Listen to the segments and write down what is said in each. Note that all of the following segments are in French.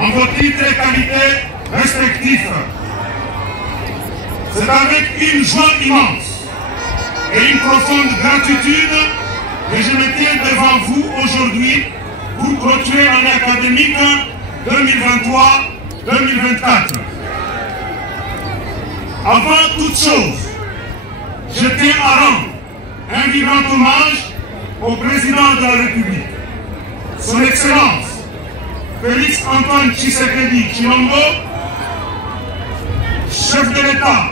en vos titres et qualités respectifs. C'est avec une joie immense et une profonde gratitude que je me tiens devant vous aujourd'hui pour clôturer l'année académique 2023-2024. Avant toute chose, je tiens à rendre un vibrant hommage au président de la République, son Excellence Félix Antoine Tshisekedi Tshilombo, chef de l'État,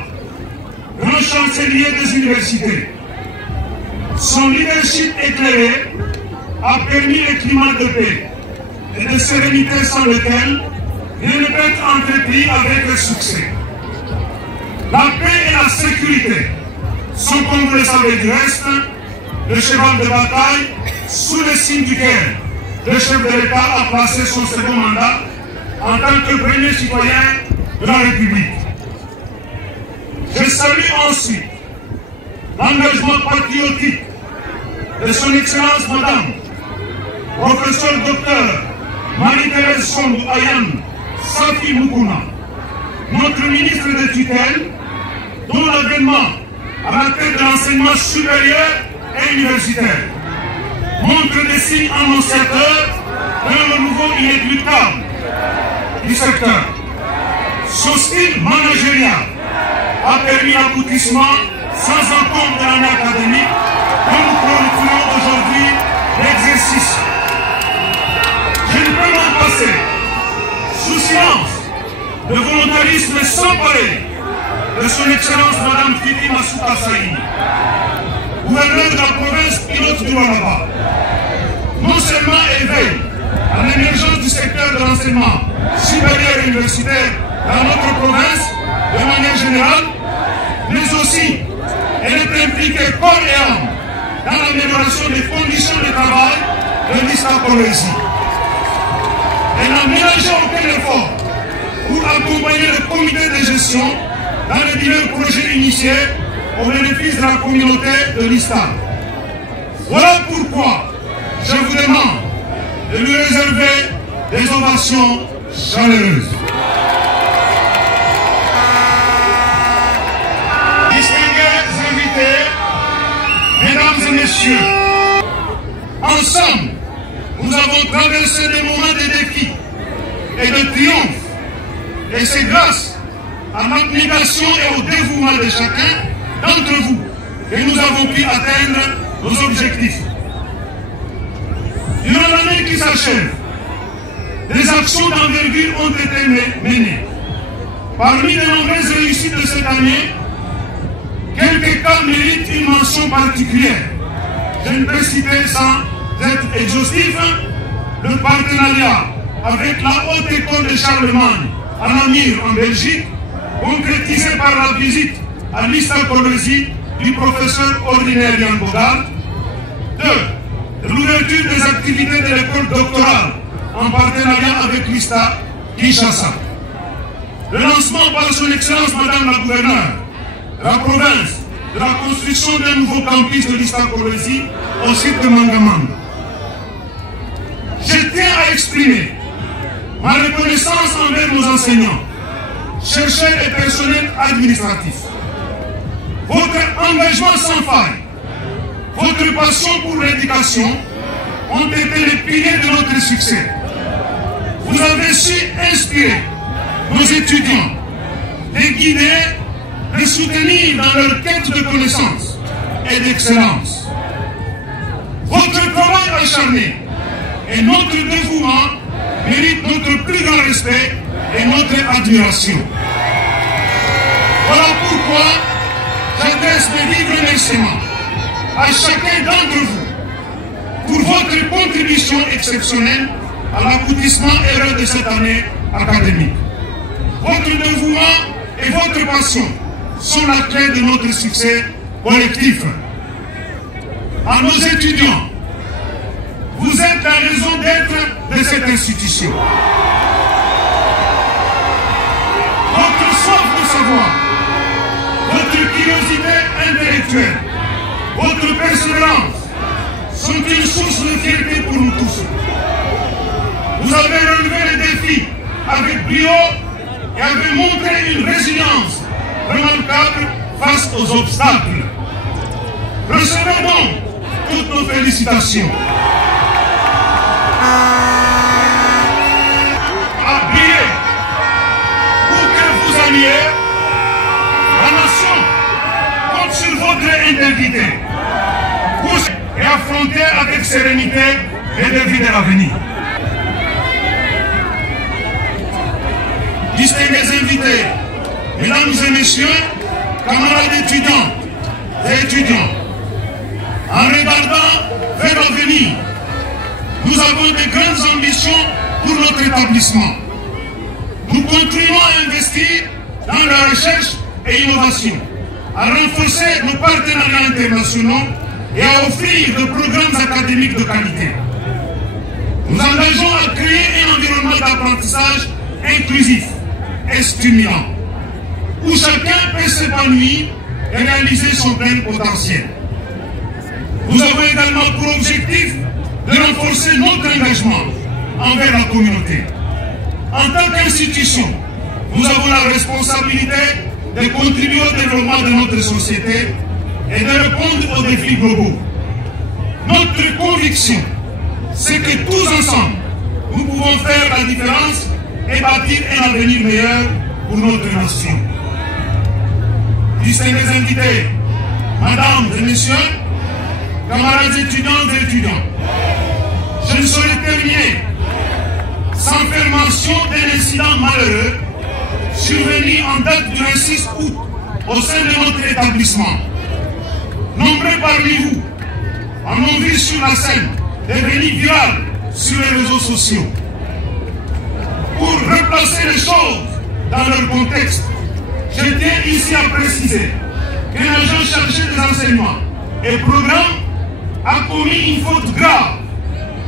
grand chancelier des universités. Son leadership éclairé a permis le climat de paix et de sérénité sans lequel rien ne peut être entrepris avec le succès. La paix et la sécurité sont, comme vous le savez du reste, le cheval de bataille sous le signe duquel le chef de l'État a placé son second mandat en tant que premier citoyen de la République. Je salue ensuite l'engagement patriotique de son Excellence Madame, professeur docteur Marie-Thérèse Sondou Ayane Safi Moukouna, notre ministre de tutelle, dont l'avènement à la tête de l'enseignement supérieur et universitaire montre des signes annonciateurs d'un renouveau inéluctable du secteur. Son style managérial a permis l'aboutissement sans encombre de l'année académique dont nous clôturons aujourd'hui l'exercice. Je ne peux m'en passer sous silence le volontarisme sans pareil de son Excellence Madame Fifi Massouka Saïni, gouverneur de la province pilote du Lualaba. Non seulement elle veille à l'émergence du secteur de l'enseignement supérieur et universitaire dans notre province de manière générale, mais aussi elle est impliquée corps et âme dans l'amélioration des conditions de travail de l'ISTA Kolwezi. Elle n'a ménagé aucun effort pour accompagner le comité de gestion dans les divers projets initiés au bénéfice de la communauté de l'ISTA. Voilà pourquoi je vous demande de lui réserver des ovations chaleureuses. Distingués invités, mesdames et messieurs, ensemble, nous avons traversé des moments de défis et de triomphe. Et c'est grâce à l'abnégation et au dévouement de chacun d'entre vous que nous avons pu atteindre nos objectifs. Durant l'année qui s'achève, des actions d'envergure ont été menées. Parmi les nombreuses réussites de cette année, quelques cas méritent une mention particulière. Je ne peux citer sans être exhaustif le partenariat avec la Haute École de Charlemagne à Namur en Belgique, concrétisé par la visite à l'ISTA Kolwezi du professeur ordinaire Yann Bogart. 2. L'ouverture des activités de l'école doctorale en partenariat avec l'ISTA Kinshasa. Le lancement par son Excellence Madame la Gouverneure de la province de la construction d'un nouveau campus de l'ISTA Kolwezi au site de Mangamanga. Je tiens à exprimer ma reconnaissance envers nos enseignants, chercheurs et personnel administratif. Votre engagement sans faille, votre passion pour l'éducation ont été les piliers de notre succès. Vous avez su inspirer nos étudiants, les guider, les soutenir dans leur quête de connaissances et d'excellence. Votre travail acharné et notre dévouement méritent notre plus grand respect et notre admiration. Voilà pourquoi j'adresse mes vifs remerciements à chacun d'entre vous pour votre contribution exceptionnelle à l'aboutissement heureux de cette année académique. Votre dévouement et votre passion sont la clé de notre succès collectif. À nos étudiants, vous êtes la raison d'être de cette institution. Votre soif de savoir, votre curiosité intellectuelle, votre persévérance sont une source de fierté pour nous tous. Vous avez relevé les défis avec brio et avait montré une résilience remarquable face aux obstacles. Recevez donc toutes nos félicitations. À briller, où que vous alliez, la nation compte sur votre intégrité et affronter avec sérénité les défis de l'avenir. Distingués invités, mesdames et messieurs, camarades étudiants et étudiants, en regardant vers l'avenir, nous avons de grandes ambitions pour notre établissement. Nous continuons à investir dans la recherche et l'innovation, à renforcer nos partenariats internationaux et à offrir des programmes académiques de qualité. Nous engageons à créer un environnement d'apprentissage inclusif et stimulant, où chacun peut s'épanouir et réaliser son plein potentiel. Nous avons également pour objectif de renforcer notre engagement envers la communauté. En tant qu'institution, nous avons la responsabilité de contribuer au développement de notre société et de répondre aux défis globaux. Notre conviction, c'est que tous ensemble, nous pouvons faire la différence et bâtir un avenir meilleur pour notre nation. Distingués invités, mesdames et messieurs, camarades étudiantes et étudiants, je ne saurais terminer sans faire mention d'un incident malheureux survenu en date du 26 août au sein de notre établissement. Nombreux parmi vous en ont vu sur la scène devenir virale sur les réseaux sociaux. Pour replacer les choses dans leur contexte, je tiens ici à préciser qu'un agent chargé des enseignements et programmes a commis une faute grave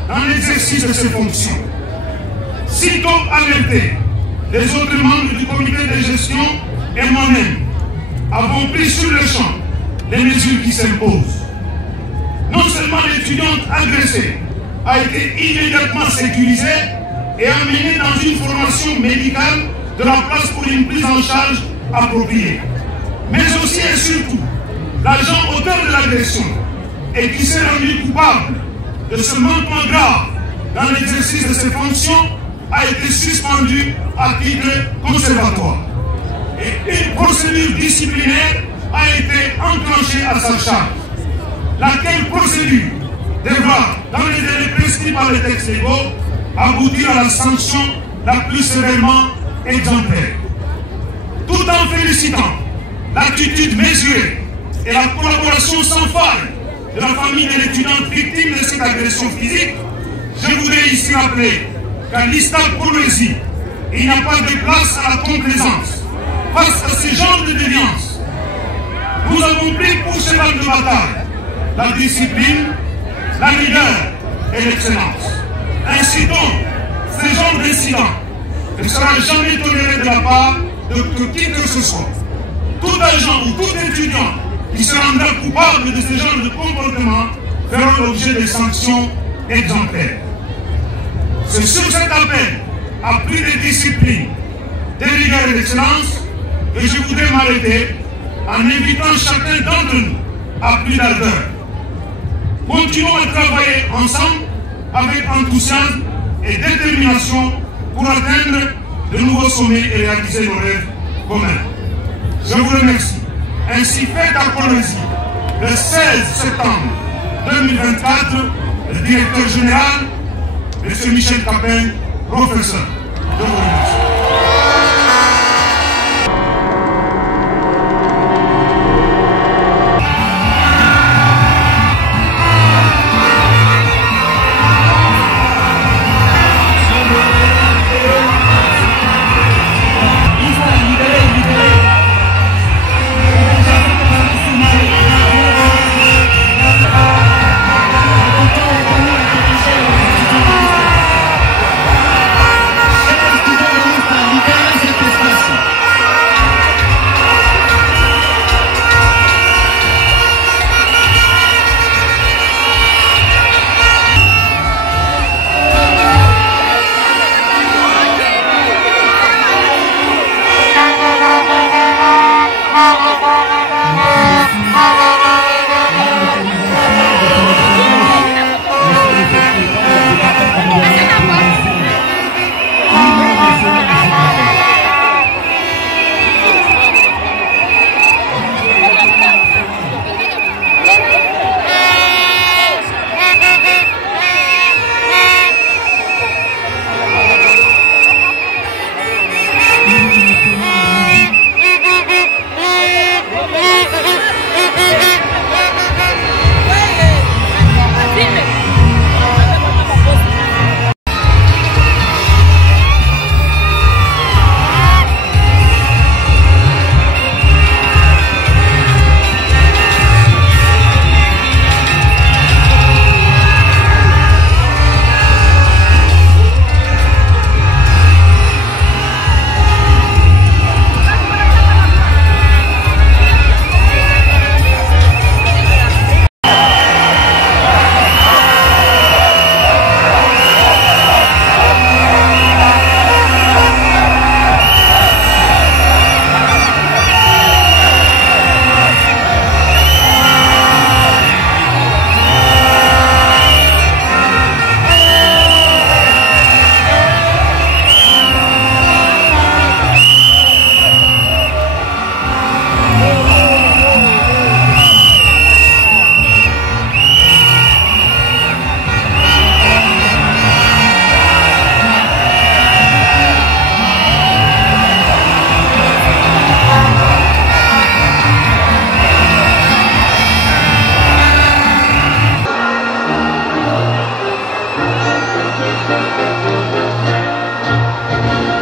dans l'exercice de ses fonctions. Sitôt alertés, les autres membres du comité de gestion et moi-même avons pris sur le champ les mesures qui s'imposent. Non seulement l'étudiante agressée a été immédiatement sécurisée et amenée dans une formation médicale de la place pour une prise en charge appropriée, mais aussi et surtout, l'agent auteur de l'agression et qui s'est rendu coupable de ce manquement grave dans l'exercice de ses fonctions a été suspendu à titre conservatoire. Et une procédure disciplinaire a été enclenchée à sa charge, laquelle procédure devra, dans les délais prescrits par les textes légaux, aboutir à la sanction la plus sévèrement exemplaire. Tout en félicitant l'attitude mesurée et la collaboration sans faille de la famille de l'étudiante victime de cette agression physique, je voudrais ici rappeler qu'à l'ISTAB Polynésie, il n'y a pas de place à la complaisance face à ce genre de déviance. Nous avons pris pour cheval de bataille la discipline, la rigueur et l'excellence. Ainsi donc, ce genre d'incident ne sera jamais toléré de la part de qui que ce soit. Tout agent ou tout étudiant qui se rendra coupable de ce genre de comportement fera l'objet de sanctions exemplaires. C'est sur cet appel à plus de discipline, de rigueur et d'excellence que je voudrais m'arrêter en invitant chacun d'entre nous à plus d'ardeur. Continuons à travailler ensemble avec enthousiasme et détermination pour atteindre de nouveaux sommets et réaliser nos rêves communs. Je vous remercie. Ainsi fait à Polynésie, le 16 septembre 2024, le directeur général, M. Michel Capin, professeur. Je vous remercie.